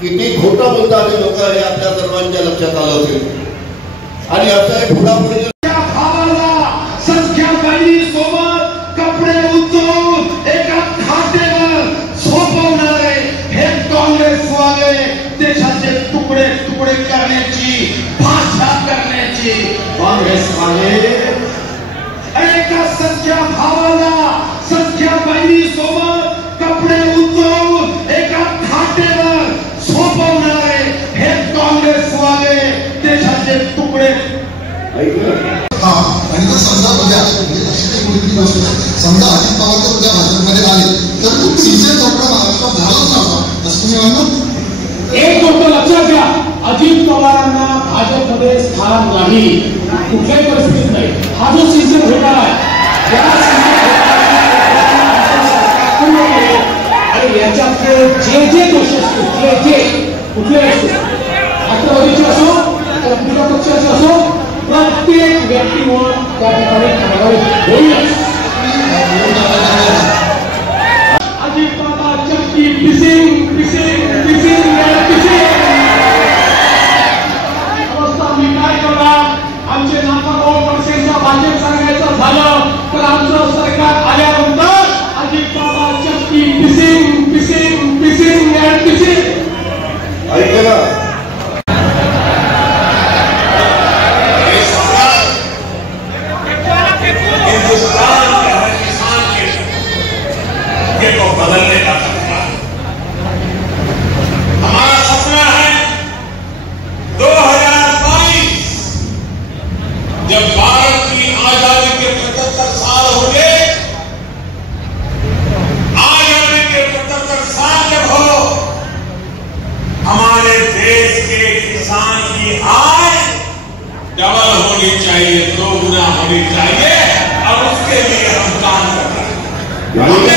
किती खोटं बोलतात ते लोक हे आपल्या सर्वांच्या लक्षात आलं असेल आणि असं पुढापुढे संख्याकाळी सोबत कपडे उचलून एका खात्यावर झोपवणारे हे काँग्रेसवाले देशाचे तुकडे तुकडे करण्याची भाषा करण्याची काँग्रेसवाले एका संख्या भावाला संख्या बहिणी सोबत कपडे उचलून एका खात्यावर झोपवणारे हे काँग्रेसवाले देशाचे तुकडे आणि जर समजा उद्या समजा अजित पवार जर उद्या भाजपमध्ये आले तर तो 300 चौका महाराष्ट्रात झालाच नव्हता असं तुम्ही म्हणतो. एक गोष्ट लक्षात घ्या, अजित पवारांना भाजपमध्ये स्थान नाही, कुठल्याही परिस्थितीत नाही. हा जो सीझन होणार आहे आणि याच्यातले जे जे दोष असतील जे कुठले असो, राष्ट्रवादीचे असो तर कुठल्या पक्षाचे असो, प्रत्येक व्यक्तीवर त्या ठिकाणी कारवाई होईलच. अजित बाबा चक्की पिसिंग पिसिंग पिसिंग पिसिंग अवस्था मी काय करणार. आमचे नाका 9% भाजप सांगायचं झालं तर आमचं सरकार आल्यानंतर अजित बाबा चक्की पिसिंग पिसिंग पिसिंग पिसिंग ऐकलं. को बदलने का सपना हमारा सपना है 2022 जब भारत की आजादी के 75 साल हो गए, आजादी के 75 साल जब हो, हमारे देश के किसान की आय डबल होनी चाहिए, 2 गुना होनी चाहिए और उसके लिए हम काम कर रहे हैं.